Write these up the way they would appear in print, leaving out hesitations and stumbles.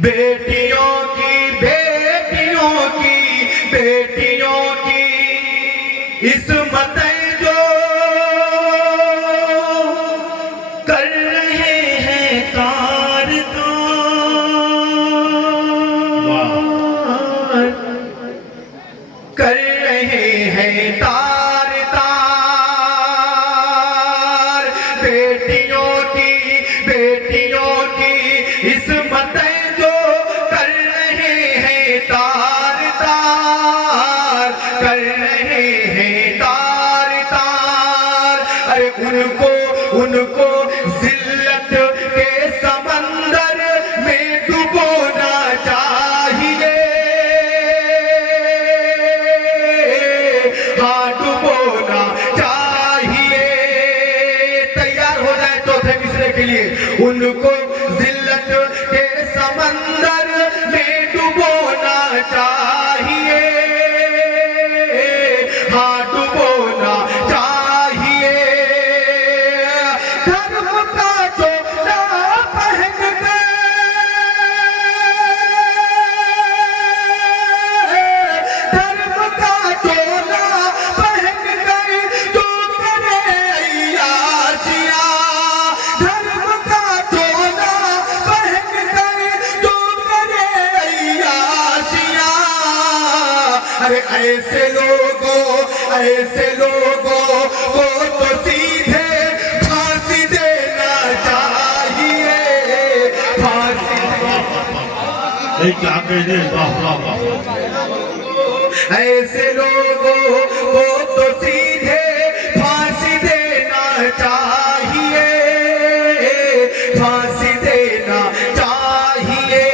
बेटियों की इस्मतें जो कर रहे हैं तार तार, कर रहे हैं तार तार। बेटियों की इस्मतें जो कर रहे हैं तार तार, कर रहे हैं तार तार। अरे उनको जिल्लत के समंदर में डुबोना चाहिए, हाँ डुबोना चाहिए। तैयार हो जाए चौथे मिसरे के लिए। उनको जिल्लत के समंदर में डुबोना चाहिए, हाँ डुबोना चाहिए। धर्म का चोला पहन कर, धर्म का चोला पहन कर जो करे अय्याशियां, धर्म का चोला पहन कर जो करे अय्याशियां। अरे ऐसे लोगों को तो सीधे फांसी देना चाहिए, फांसी। क्या कहते हैं, वाह वाह वाह। ऐसे लोगों को तो सीधे फांसी देना चाहिए, फांसी देना चाहिए।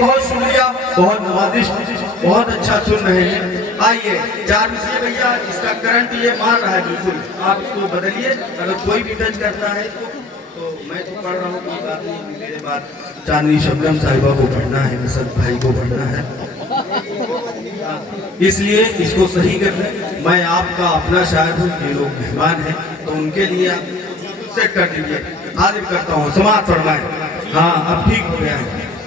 बहुत शुक्रिया, बहुत नवाजिश, बहुत अच्छा सुन रहे हैं। आइए 4 मिसरे भैया, इसका करंट ये मार रहा है बिल्कुल, आप इसको बदलिए। अगर कोई भी टच करता है तो मैं तो पढ़ रहा हूँ, कोई बात नहीं। मेरे बाद चांदनी शबनम साहिबा को पढ़ना है, मसद भाई को पढ़ना है, इसलिए इसको सही कर लें। मैं आपका अपना शायद हूँ, ये लोग मेहमान हैं तो उनके लिए सेट कर दीजिए। हाजिर करता हूँ, समाज फरमाए। हाँ अब ठीक हो गया है।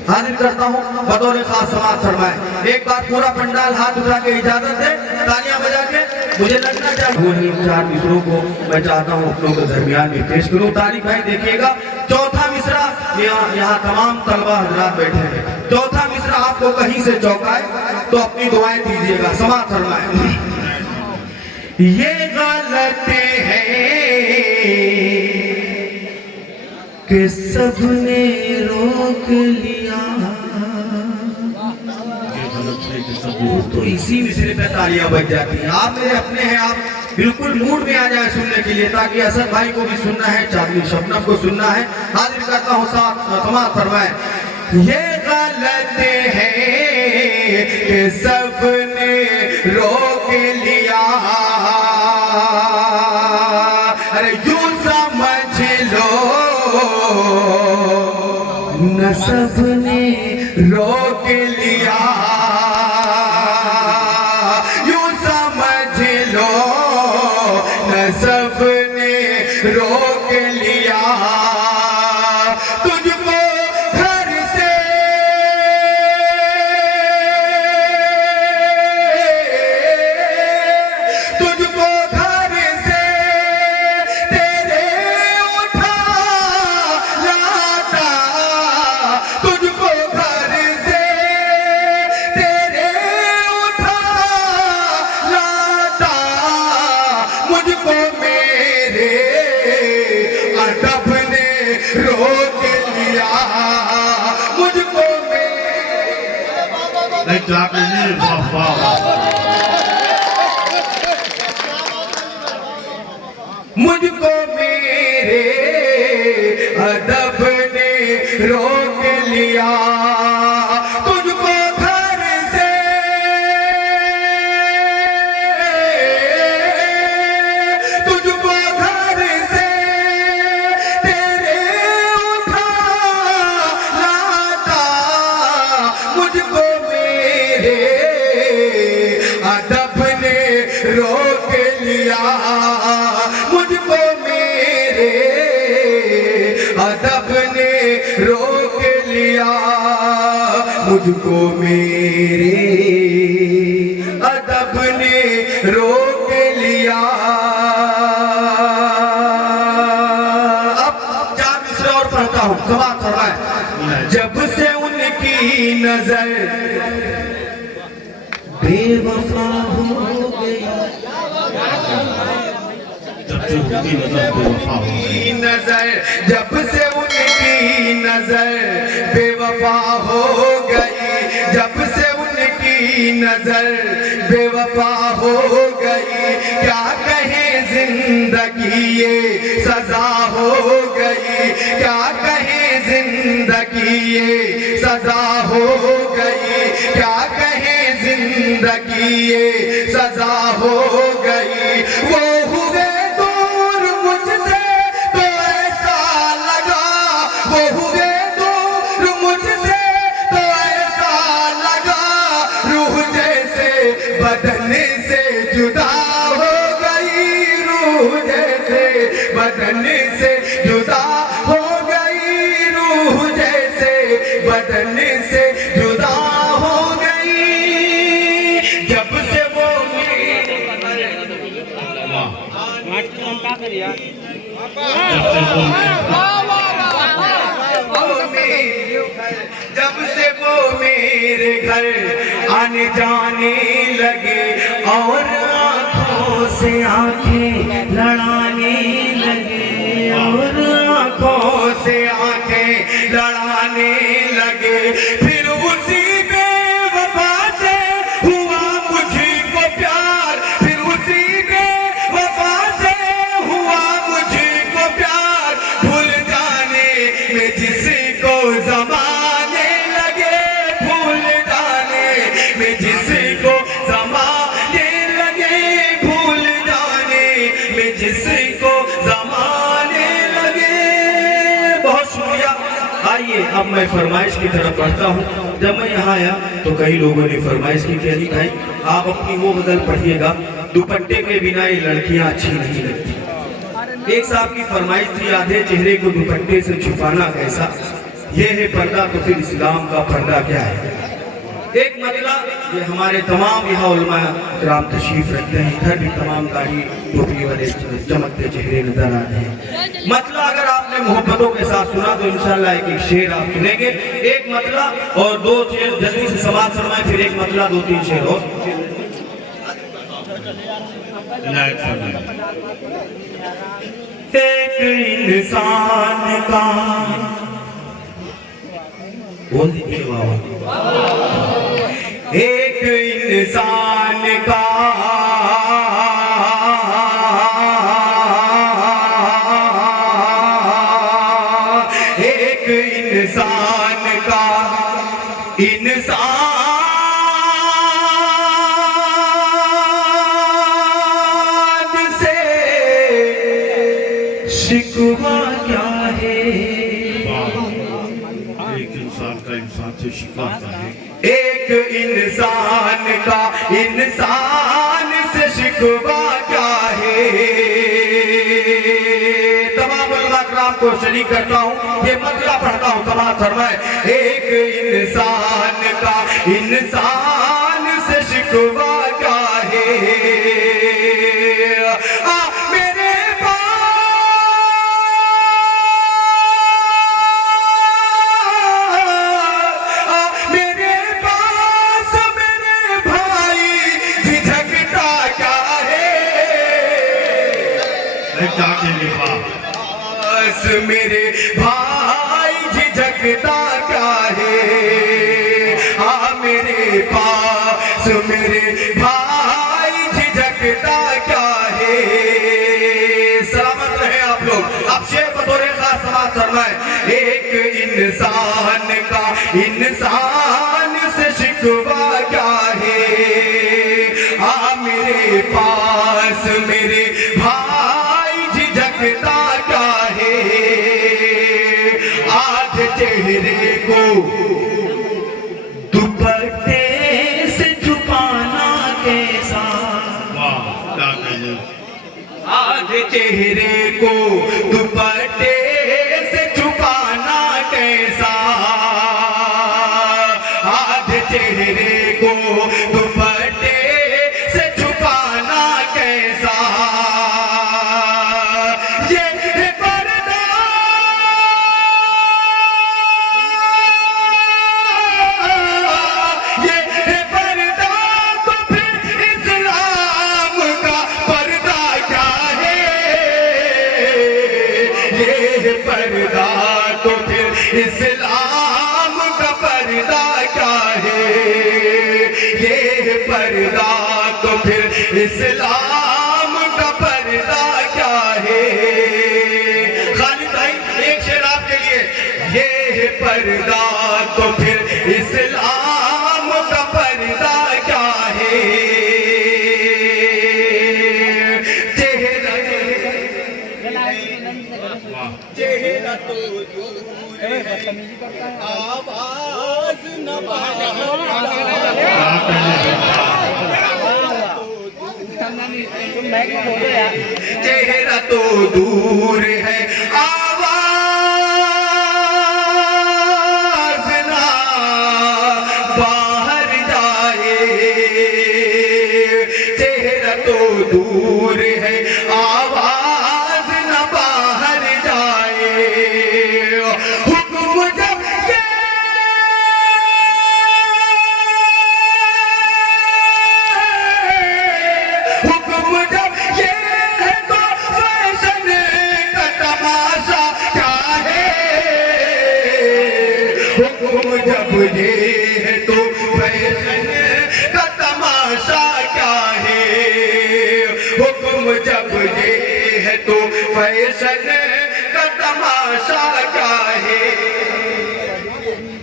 हाजिर करता हूँ बतौर खास समाज फरमाए। एक बार पूरा पंडाल हाथ उठा के इजाजत दे, तालियां बजा के। मुझे लगना चाहिए वो 4 मिसरों को मैं चाहता हूँ अपनों के दरमियान में पेश करूँ। तारीख भाई देखिएगा, चौथा मिसरा यहाँ तमाम तलबा हजरात बैठे हैं। चौथा मिसरा आपको कहीं से चौंकाए तो अपनी दुआएं दीजिएगा। समाज फरमाए। ये गलते हैं कि सबने रोक लिया, तो इसी मिसरे पे तालियां बज जाती हैं। आप मेरे अपने हैं, आप बिल्कुल मूड में आ जाए सुनने के लिए, ताकि असद भाई को भी सुनना है, चांदनी शबनम को सुनना है। हाजिर करता हूँ साथ समाज फरमाए। ये गलते हैं कि सबने रोक लिया, अरे यूं समझ लो न सबने रोक लिया, यूं समझ लो न सबने रोक लिया। तुझको घर से तेरे उठा लाता, तुझको घर से तेरे उठा लाता, मुझको मेरे अदब ने रोक लिया, मुझको क्या कहते हैं, वाह वाह वाह। मुझको मेरे अदब ने रोक लिया। तुझको घर से तेरे उठा लाता, मुझको मेरे अदब ने रोक लिया, मुझको मेरे अदब ने रोक लिया मुझको, मेरे अदब ने रोक लिया। अब 4 मिसरे और पढ़ता हूँ, समाप्त फरमाए। जब से उनकी नजर बेवफा हो गई, नजर जब से उनकी नजर बेवफा हो गई, जब से उनकी नजर बेवफा हो गई, क्या कहे जिंदगी ये सजा हो गई, क्या कहे जिंदगी ये सजा हो गई, क्या कहे जिंदगी ये सजा हो गई। वो हुए दूर मुझसे तो ऐसा लगा, वो हुए दूर मुझसे तो ऐसा लगा, रूह जैसे बदन से जुदा हो गई, रूह जैसे बदन से जुदा हो गई, रूह जैसे बदन से जुदा हो गई। जब से वो जब से वो मेरे घर आने जाने लगे और आंखों से आंखें लड़ाने लगे, और आंखों से आंखें लड़ाने लगे, फिर उसी बेवफा से हुआ मुझको प्यार, फिर उसी बेवफा से हुआ मुझको प्यार, भूल जाने में जिसको ज़माने लगे, भूल जाने में जिसको ज़माने लगे, भूल जाने में जिसको ज़माने लगे। बहुत शुक्रिया। आइए अब मैं फरमाइश की तरफ बढ़ता हूँ। जब मैं यहाँ आया तो कई लोगों ने फरमाइश की क्या लिखाई, आप अपनी वो गजल पढ़िएगा, दुपट्टे के बिना ये लड़कियाँ अच्छी नहीं लगती। एक साहब की फरमाइश थी, आधे चेहरे को दुपट्टे से छुपाना कैसा, ये है पर्दा तो फिर इस्लाम का पर्दा क्या है। एक मतलब ये हमारे तमाम यहाँ उलमा किराम तशरीफ रखते हैं, इधर भी तमाम दाढ़ी टोपी वाले चमकते चेहरे नजर आ रहे हैं। मतलब अगर आपने मोहब्बतों के साथ सुना तो इंशाल्लाह एक शेर आप सुनेंगे, एक मतलब और 2 शेर जल्दी से समाज फरमाए, फिर एक मतलब 2-3 शेर और। एक इंसान का बोल दीजिए बाबा, एक इंसान का एक इंसान का इंसान से शिकवा क्या है, एक इंसान का इंसान से शिकवा क्या है, एक इंसान का इंसान से शिकवा क्या है। तमाम उलमा किराम को शरीक करता हूँ, ये मतलब पढ़ता हूँ, समाज फरमाए। एक इंसान का इंसान से शिकवा क्या है, मेरे मेरे भाई झिझकता क्या है, मेरे पास मेरे भाई झिझकता क्या है। सलामत रहे आप लोग। अब शेर बतौर खास समाज फरमाए। एक इंसान का इंसान से शिकवा क्या है, मेरे पास मेरे भाई झिझकता क्या है। आधे चेहरे को दुपट्टे से छुपाना कैसा, आधे चेहरे को दुपट्टे से छुपा पर्दा तो फिर इस्लाम का पर्दा क्या है, ये पर्दा तो फिर इस्लाम का पर्दा क्या है। खालिद भाई एक शेर आपके लिए, ये पर्दा तो फिर इस्लाम का पर्दा क्या है। चेहरा तो दूर है, आवाज न चेहरा तो दूर है, आवाज ना बाहर जाए। चेहरा तो दूर है, आवाज ना बाहर जाए। हुक्म जब ये हुक्म जब ये है तो फैशन का तमाशा क्या है। हुक्म जब ये है तो फैशन का तमाशा क्या है। हुक्म जब ये है तो फैशन का तमाशा क्या है।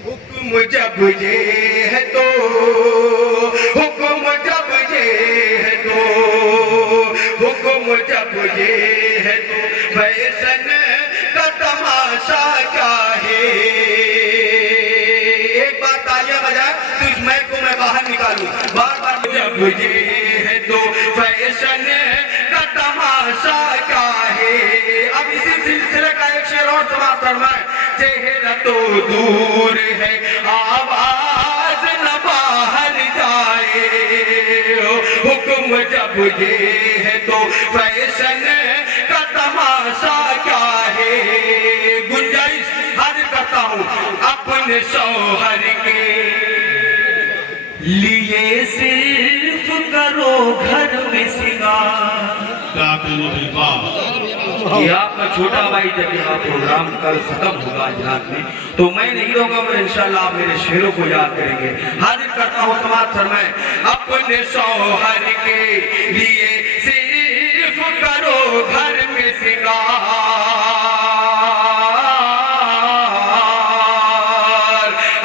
हुक्म जब ये है तो हुक्म जब ये है तो हुक्म जब ये है तो फैशन का तमाशा क्या है। एक बार तालियां बजाए तो इस मैच को मैं बाहर निकालूं बार बार। जब ये है तो फैशन का तमाशा क्या है। अब इसी सिलसिले का एक शेर और समाप्त फरमाए। चेहरा तो दूर है, आवाज न बाहर जाए। हुक्म जब ये है तो फैशन का तमाशा क्या है। गुंजाइश हाजिर करता हूँ अपने शौहर के लिए सिर्फ करो घर में सिंगार। ये आपका छोटा भाई जब यहाँ प्रोग्राम कल खत्म होगा आज रात में तो मैं नहीं रहूंगा, मैं इंशाल्लाह आप मेरे शेरों को याद करेंगे। हाजिर करता हूँ समाज फरमाए। अपने शौहर के लिए सिर्फ करो घर में सिंगार।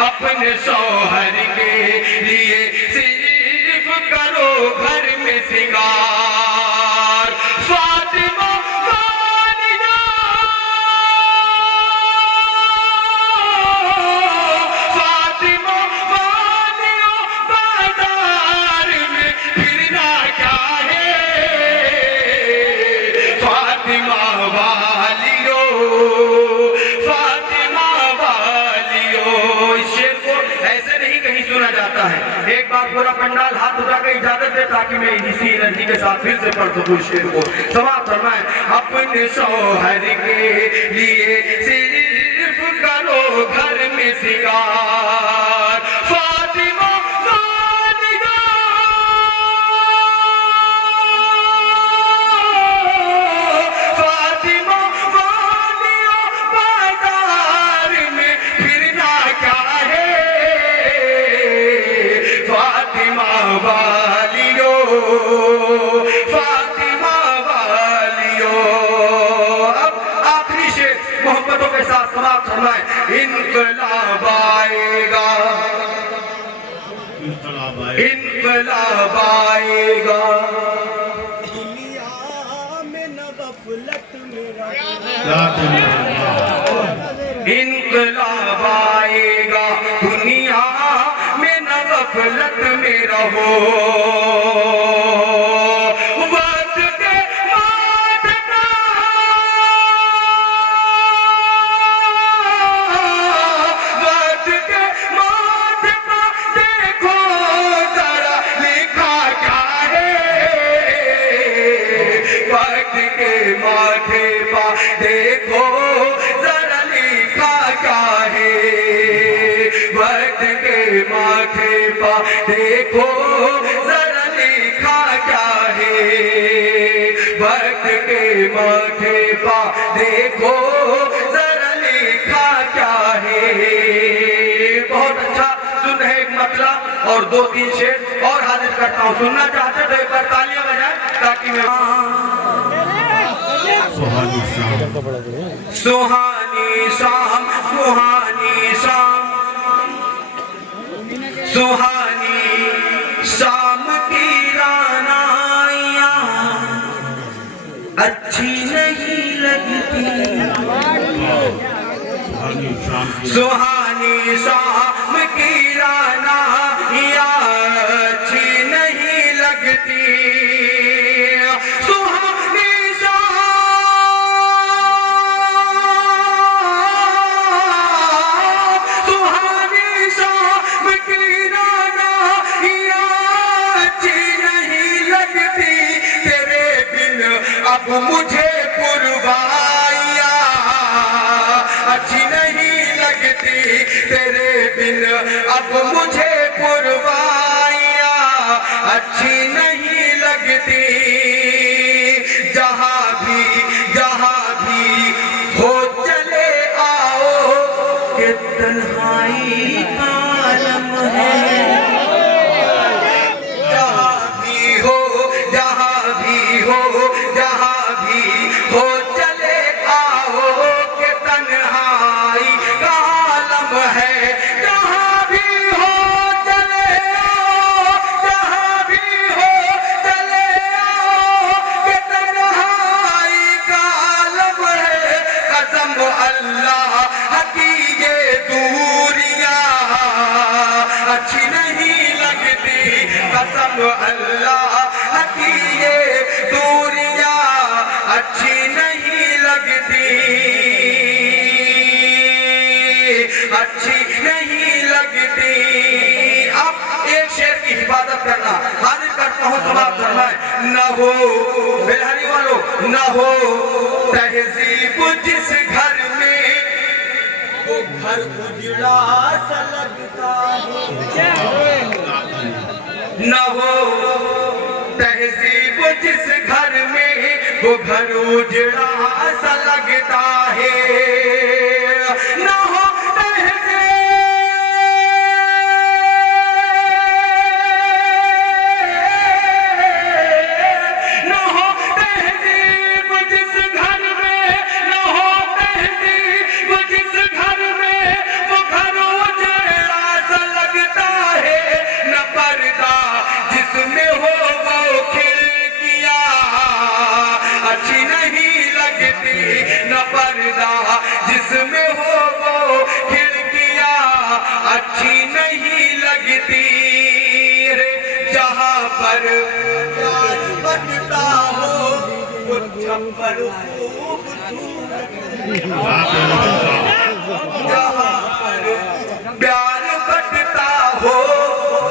अपने शौहर के लिए सिर्फ करो घर में सिंगार। फातिमा जाता है। एक बार पूरा पंडाल हाथ उठा के इजाजत दे ताकि मैं इसी एनर्जी के साथ फिर से पढ़ सकूं शेर को। समाप्त फरमाए। अपने शौहर के लिए सिर्फ करो घर में सिंगार। फातिमा इनकलाब आएगा, इनकलाब आएगा। दुनिया में न गफलत मेरा, इनकलाब आएगा। दुनिया में न गफलत में रहो। देखो जरा लिखा क्या है। वक्त के माथे पर देखो जरा लिखा क्या है। वक्त के माथे पर देखो जरा और 2-3 शेर और हाजिर करता हूँ। सुनना चाहते तो एक बार तालियां बजाएं ताकि मैं सुहानी शाम सुहानी शाम सुहानी शाम सुहानी शाम की रानाइयाँ अच्छी नहीं लगती सुहानी शाम की सुहानी शाम की रानाइयाँ अच्छी नहीं लगती सुहानी शाम की रानाइयाँ अच्छी नहीं लगती तेरे बिन अब मुझे कुर्बानियाँ अच्छी नहीं लगती तेरे बिन अब मुझे कुर्बानियाँ अच्छी नहीं लगती जहाँ भी हो चले आओ कि तन्हाई का आलम है जहाँ भी हो चले आओ के तन्हाई का आलम है जहाँ भी हो चले आओ के तन्हाई का आलम है कसम अल्लाह की ये दूरियां अच्छी नहीं लगती कसम अल्लाह की ये दूरियां अच्छी नहीं लगती अब एक शेर की हिफाजत करना हाजिर करता हूँ समाप्त फरमाए न हो बिलहरी वालों न हो तहजीब जिस घर में वो घर उजड़ा सा लगता है न हो तहजीब जिस घर में वो घर उजड़ा सा लगता है न हो तहजीब जिस घर में न हो तहजीब जिस घर में वो घर उजड़ा सा लगता है न पर्दा जिसमें हो वो खिड़कियां अच्छी नहीं लगती न पर्दा जिसमें हो वो खिड़कियां अच्छी नहीं लगती रे जहाँ पर प्यार बटता हो वो छप्पर खूबसूरत जहाँ पर प्यार बटता हो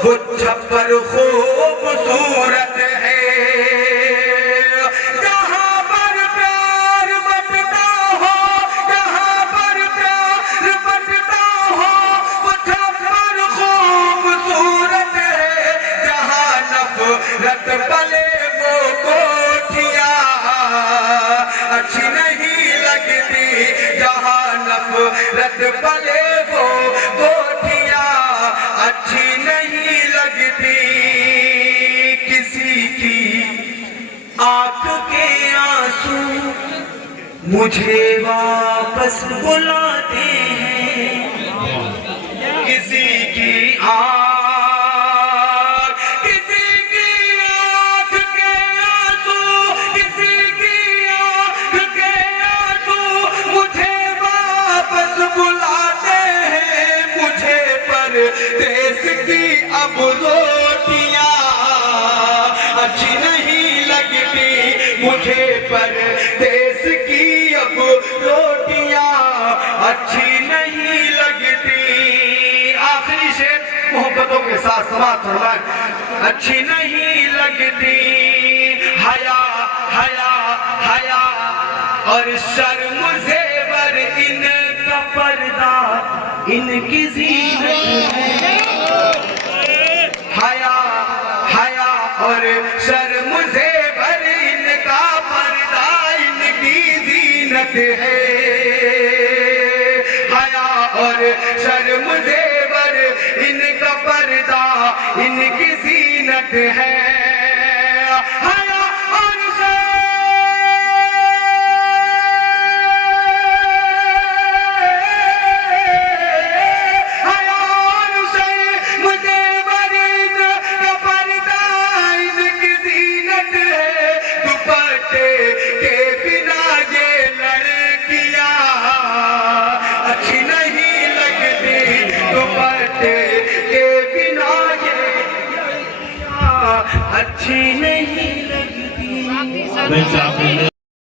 वो छप्पर खूबसूरत है जहाँ पर प्यार बटता हो जहाँ पर प्यार बटता हो वो छप्पर खूबसूरत है जहाँ नफरत पले वो कोठियाँ अच्छी नहीं लगती जहाँ नफरत पले वो कोठियाँ अच्छी नहीं लगती किसी की आंख के आंसू मुझे वापस बुलाते हैं किसी की आंख के आंसू किसी की आंख के आंसू मुझे वापस बुलाते हैं मुझे परदेस की अब रोटियां अच्छी नहीं लगती मुझे परदेस की अब रोटियां अच्छी नहीं लगती आखिरी शेर मोहब्बतों के साथ समाप्त फरमाएं अच्छी नहीं लगती हया हया हया और शर्म ज़ेवर इनका पर्दा इनकी ज़ीनत है हया हया और शर्म ज़ेवर इनका पर्दा इनकी ज़ीनत है हया और शर्म ज़ेवर इनका पर्दा इनकी जीनत है हया और से हया और से मुझे बरीद का पर्दा इनकी जीनत है दुपट्टे के बिना ये लड़कियां अच्छी नहीं लगती दुपट्टे के बिना ये लड़कियां अच्छी नहीं लगती मैं चाहते